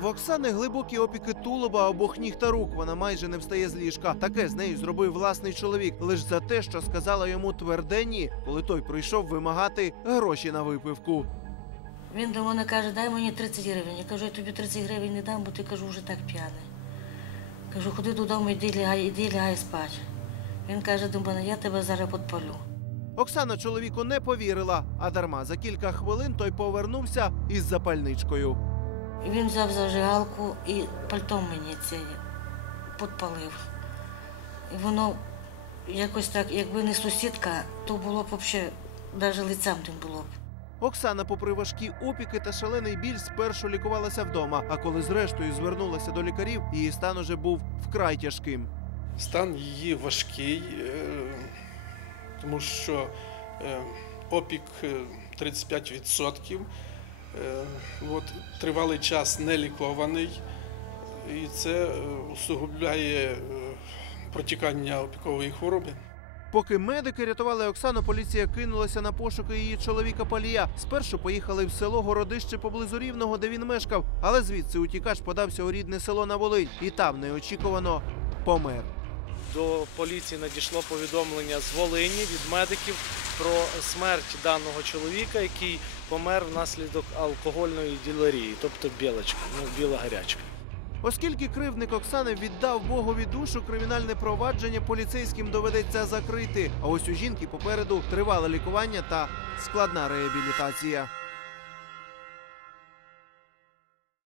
В Оксани глибокі опіки тулуба обох ніг та рук. Вона майже не встає з ліжка. Таке з нею зробив власний чоловік лише за те, що сказала йому тверде ні, коли той прийшов вимагати гроші на випивку. Він до мене каже, дай мені 30 гривень. Я кажу, я тобі 30 гривень не дам, бо ти кажу, вже так п'яний. Кажу, ходи додому, іди лягай, іди лягай спати. Він каже до мене, я тебе зараз підпалю. Оксана чоловіку не повірила, а дарма за кілька хвилин той повернувся із запальничкою. І він взяв зажигалку і пальтом мені це підпалив. І воно якось так, якби не сусідка, то було б взагалі, навіть лицем не було б. Оксана, попри важкі опіки та шалений біль, спершу лікувалася вдома. А коли зрештою звернулася до лікарів, її стан уже був вкрай тяжким. Стан її важкий, е, тому що е, опік е, 35%. Е, От, тривалий час не лікований, і це е, усугубляє е, протікання опікової хвороби. Поки медики рятували Оксану, поліція кинулася на пошуки її чоловіка Палія. Спершу поїхали в село Городище поблизу Рівного, де він мешкав, але звідси утікач подався у рідне село на Волинь і там неочікувано помер. До поліції надійшло повідомлення з Волині від медиків про смерть даного чоловіка, який помер внаслідок алкогольної ділерії, тобто білочка, ну біла гарячка. Оскільки кривник Оксани віддав Богові душу, кримінальне провадження поліцейським доведеться закрити. А ось у жінки попереду тривале лікування та складна реабілітація.